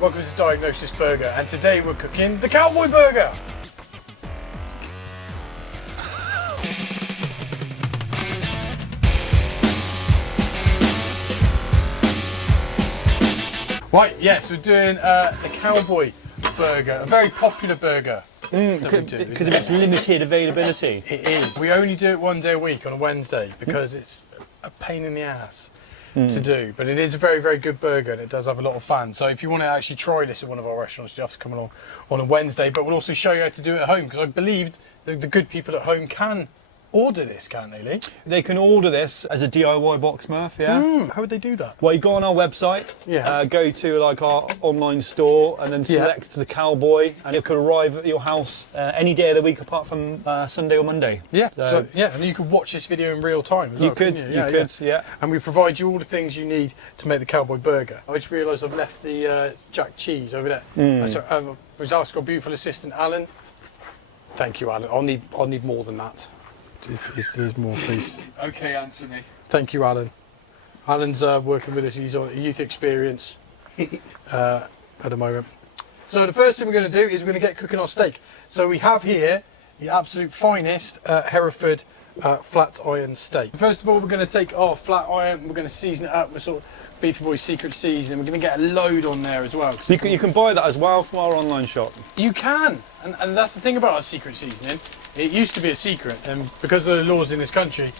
welcome to Diagnosis Burger, and today we're cooking the Cowboy Burger. Right, yes, we're doing the Cowboy Burger, a very popular burger. Because of its limited availability. It is. We only do it one day a week on a Wednesday because it's a pain in the ass to do, but it is a very, very good burger and it does have a lot of fans. So if you want to actually try this at one of our restaurants, you have to come along on a Wednesday, but we'll also show you how to do it at home because I believe the good people at home can order this, can't they, Lee? They can order this as a DIY box, Murph, yeah? How would they do that? Well, you go on our website, go to like our online store and then select the Cowboy and it could arrive at your house any day of the week apart from Sunday or Monday. Yeah, so and you could watch this video in real time as well, you could. And we provide you all the things you need to make the Cowboy Burger. I just realised I've left the jack cheese over there. So, we've also got beautiful assistant Alan. Thank you, Alan. I'll need more than that. If there's more, please. Okay, Anthony. Thank you, Alan. Alan's working with us. He's on youth experience at the moment. So the first thing we're going to do is we're going to get cooking our steak. So we have here the absolute finest Hereford flat iron steak. First of all, we're going to take our flat iron. We're going to season it up with sort of Beefy Boy's secret seasoning. We're going to get a load on there as well. You can buy that as well from our online shop. You can, and that's the thing about our secret seasoning. It used to be a secret, and because of the laws in this country,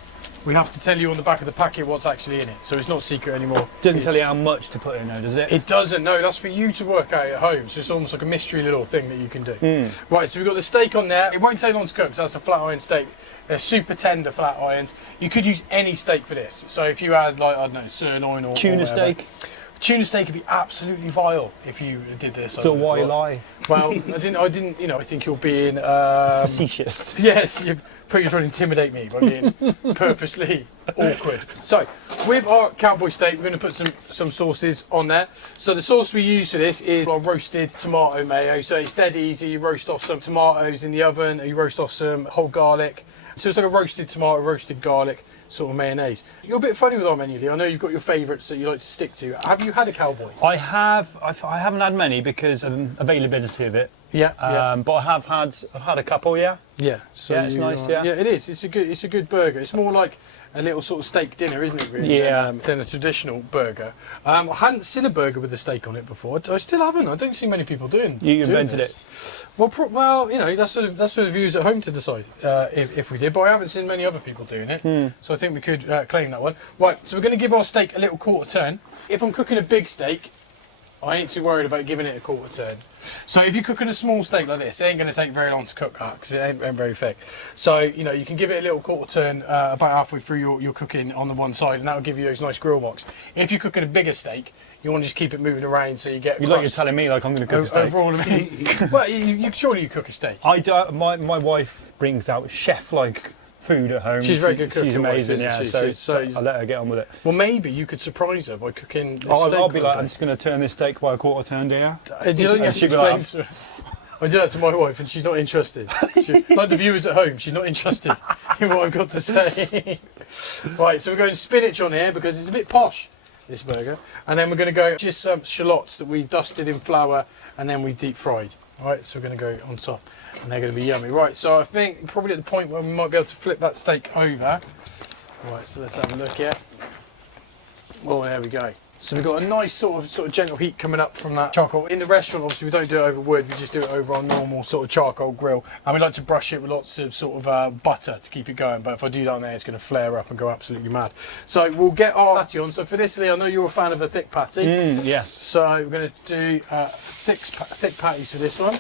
we have to tell you on the back of the packet what's actually in it. So it's not secret anymore. Doesn't tell you how much to put in though, does it? It doesn't, no. That's for you to work out at home. So it's almost like a mystery little thing that you can do. Right, so we've got the steak on there. It won't take long to cook, so that's a flat iron steak. They're super tender flat irons. You could use any steak for this. So if you had, like, I don't know, sirloin or tuna steak. Tuna steak would be absolutely vile if you did this. So why lie? Well, I didn't. You know, I think you're being facetious. Yes, you're trying to intimidate me by being purposely awkward. So, with our Cowboy steak, we're going to put some sauces on there. So the sauce we use for this is our roasted tomato mayo. So it's dead easy. You roast off some tomatoes in the oven, you roast off some whole garlic. So it's like a roasted tomato, roasted garlic sort of mayonnaise. You're a bit funny with our menu, Lee. I know you've got your favourites that you like to stick to. Have you had a Cowboy? I have. I haven't had many because of availability of it. But I've had a couple. Yeah. So yeah, it's nice. Yeah, it is. It's a good burger. It's more like a little sort of steak dinner, isn't it? Really? Than a traditional burger. I hadn't seen a burger with a steak on it before. I still haven't. I don't see many people doing. You invented it. Well, you know, that's for the viewers at home to decide if we did. But I haven't seen many other people doing it. So I think we could claim that one. Right. So we're going to give our steak a little quarter turn. If I'm cooking a big steak, I ain't too worried about giving it a quarter turn. So if you're cooking a small steak like this, it ain't going to take very long to cook that because it ain't very thick. So, you know, you can give it a little quarter turn about halfway through your cooking on the one side, and that'll give you those nice grill marks. If you're cooking a bigger steak, you want to just keep it moving around so you get like you're telling me like I'm going to cook a steak. Overall, I mean, well, surely you cook a steak. I do. My wife brings out chef-like food at home. She's very good cook. She's amazing, wife, so I let her get on with it. Well, maybe you could surprise her by cooking this steak. I'll be like, I'm just going to turn this steak by a quarter turn, do you? Do you think you have to explain I do that to my wife and she's not interested. Like the viewers at home, she's not interested in what I've got to say. Right, so we're going spinach on here because it's a bit posh, this burger. And then we're going to go just some shallots that we've dusted in flour and then we deep fried. Right, so we're going to go on top and they're going to be yummy. Right, so I think probably at the point where we might be able to flip that steak over. Right, so let's have a look here. Oh, there we go. So we've got a nice sort of gentle heat coming up from that charcoal. In the restaurant, obviously, we don't do it over wood. We just do it over our normal sort of charcoal grill. And we like to brush it with lots of sort of butter to keep it going. But if I do that on there, it's going to flare up and go absolutely mad. So we'll get our patty on. So for this, Lee, I know you're a fan of a thick patty. Yes. So we're going to do thick patties for this one.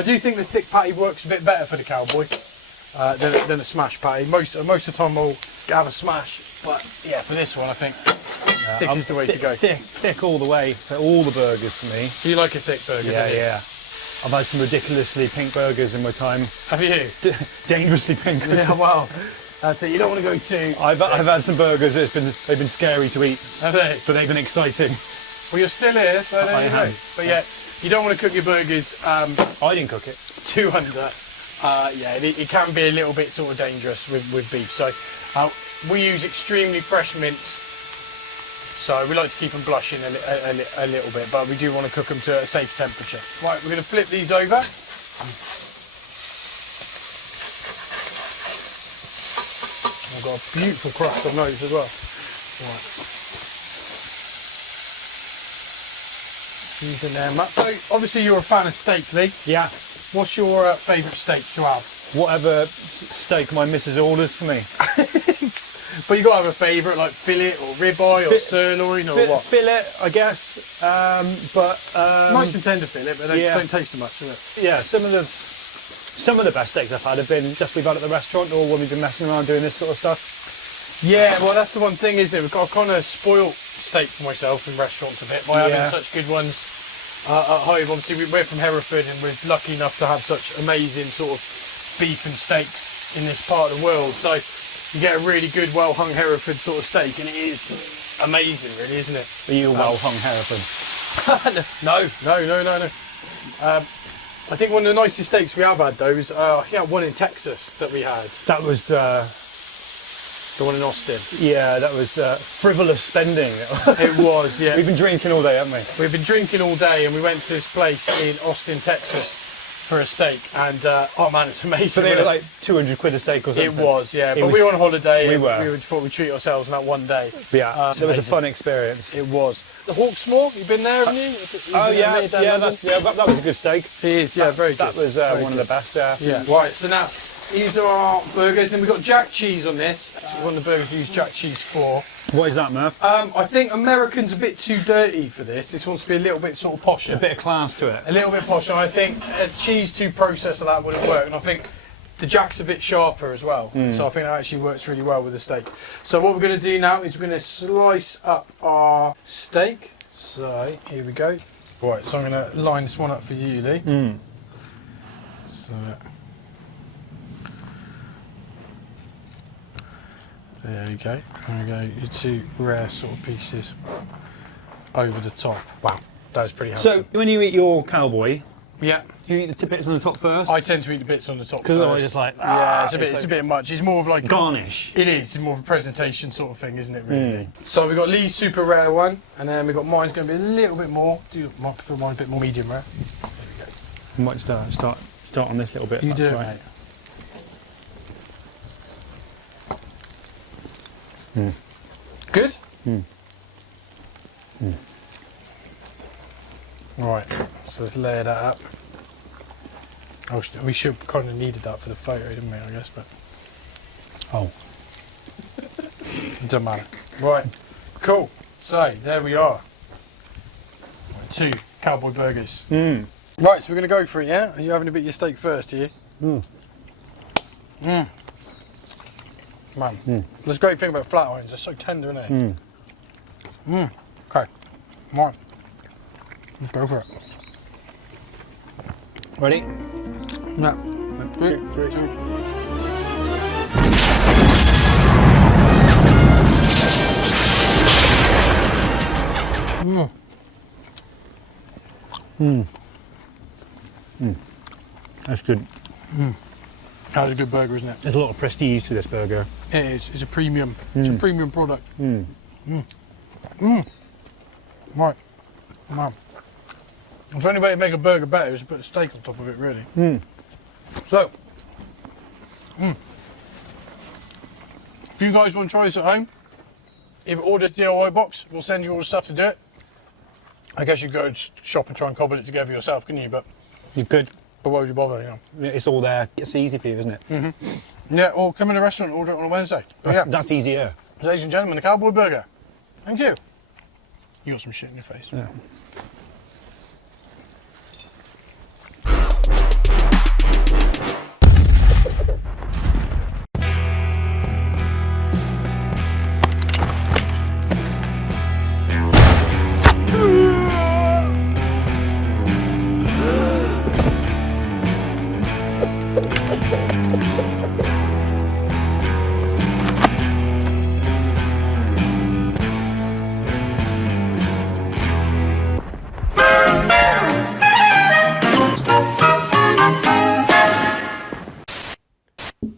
I do think the thick patty works a bit better for the Cowboy than a smash patty. Most of the time I'll have a smash. But yeah, for this one, I think thick is the way to go. Thick all the way for all the burgers for me. Do you like a thick burger? Yeah. I've had some ridiculously pink burgers in my time. Have you? Dangerously pink. Yeah, well, so you don't want to go too. I've had some burgers that they've been scary to eat. Have they? But they've been exciting. Well, you're still here, so there you go. But yeah, you don't want to cook your burgers. I didn't cook it. Too under. Yeah, it can be a little bit sort of dangerous with beef. So we use extremely fresh mince. So we like to keep them blushing a little bit, but we do want to cook them to a safe temperature. Right, we're going to flip these over. I've got a beautiful crust on those as well. Right. These in there, Matt. So obviously you're a fan of steak, Lee. Yeah. What's your favourite steak to have? Whatever steak my missus orders for me. But you got to have a favourite, like fillet or ribeye or sirloin or what? Fillet, I guess. Nice and tender fillet, but they don't taste too much, do they? Yeah, some of the best steaks I've had have been stuff we've had at the restaurant or when we've been messing around doing this sort of stuff. Yeah, well that's the one thing, isn't it? We've got kind of spoilt steak for myself in restaurants a bit by having such good ones at home. Obviously we're from Hereford and we're lucky enough to have such amazing sort of beef and steaks in this part of the world. So you get a really good, well-hung Hereford sort of steak, and it is amazing, really, isn't it? Are you a well-hung Hereford? No. I think one of the nicest steaks we have had, though, is one in Texas that we had. That was the one in Austin. Yeah, that was frivolous spending. It was, yeah. We've been drinking all day, haven't we? We've been drinking all day, and we went to this place in Austin, Texas, for a steak, and oh man, it's amazing. So they were like 200 quid a steak or something. It was, yeah. But we were on holiday. We thought we'd treat ourselves on that one day. Yeah, so it was a fun experience. It was. The Hawksmoor, you've been there, haven't you? That was a good steak. It is, yeah, very good. That was one of the best. Yeah. Right, so now these are our burgers, and we've got jack cheese on this. That's one of the burgers we use jack cheese for. What is that, Murph? I think American's a bit too dirty for this. This wants to be a little bit sort of posher. A bit of class to it. A little bit posher. I think a cheese too processed like that wouldn't work, and I think the jack's a bit sharper as well. So I think that actually works really well with the steak. So what we're going to do now is we're going to slice up our steak. So here we go. Right, so I'm going to line this one up for you, Lee. So there you go. There we go. Your two rare sort of pieces over the top. Wow, that's pretty handsome. So when you eat your Cowboy, yeah, do you eat the bits on the top first? I tend to eat the bits on the top because first. I just like it's a bit much. It's more of like garnish. It is. It's more of a presentation sort of thing, isn't it? Really. So we've got Lee's super rare one, and then we've got mine's going to be a little bit more. Might prefer mine a bit more medium rare. There we go. I might start on this little bit. You do, right. Mate. Good. Right, so let's layer that up. We should kind of needed that for the photo, didn't we? I guess, but it doesn't matter. Right, cool. So there we are. 2 Cowboy burgers. Right, so we're gonna go for it. Yeah, are you having a bit of your steak first? Are you? Man, there's a great thing about flat irons. They're so tender, aren't they? Okay. Right. Let's go for it. Ready? Yeah. 2, 3. That's good. That's a good burger, isn't it? There's a lot of prestige to this burger. It is. It's a premium. It's a premium product. Right. Wow. If the only way to make a burger better is to put a steak on top of it, really. So, if you guys want to try this at home, if you order a DIY box, we'll send you all the stuff to do it. I guess you could go shop and try and cobble it together yourself, couldn't you? But you could. But why would you bother, you know? It's all there. It's easy for you, isn't it? Yeah, or come in the restaurant and order it on a Wednesday. That's easier. Ladies and gentlemen, the Cowboy Burger. Thank you. You got some shit in your face. Yeah.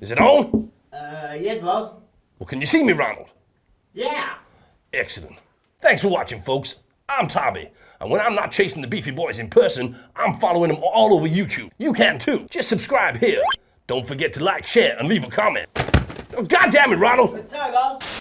Is it on? Yes, boss. Well, can you see me, Ronald? Yeah. Excellent. Thanks for watching, folks. I'm Tommy, and when I'm not chasing the Beefy Boys in person, I'm following them all over YouTube. You can too. Just subscribe here. Don't forget to like, share, and leave a comment. Oh, God damn it, Ronald! Sorry, boss.